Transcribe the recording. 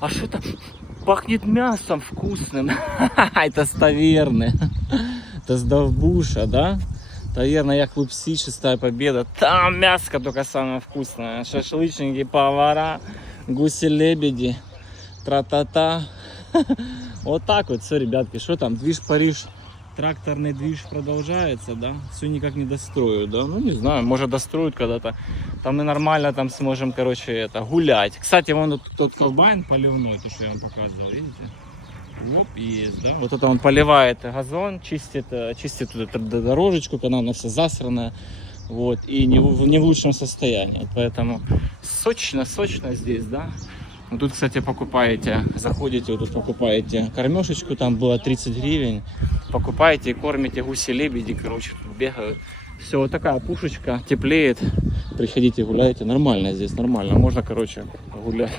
А что-то пахнет мясом вкусным. Это таверны. Это с Dovbysha, да? Таверна, я клуб Січ, 6-я победа. Там мяско только самое вкусное. Шашлычники, повара, гуси-лебеди, тра-та-та. Вот так вот все, ребятки. Что там? Движ Париж. Тракторный движ продолжается, да? Все никак не достроят, да? Ну, не знаю, может достроят когда-то. Там мы нормально там сможем, короче, это, гулять. Кстати, вон тот комбайн поливной, то, что я вам показывал, видите? Оп, есть, да? Вот это он поливает газон, чистит вот эту дорожечку, когда она вся засранная. Вот, и не в лучшем состоянии. Поэтому сочно здесь, да? Вот тут, кстати, покупаете, заходите, вот тут покупаете кормежечку, там было 30 гривен. Покупаете и кормите гуси-лебеди, короче, тут бегают. Все, вот такая пушечка, теплеет. Приходите, гуляйте, нормально здесь, нормально. Можно, короче, гулять.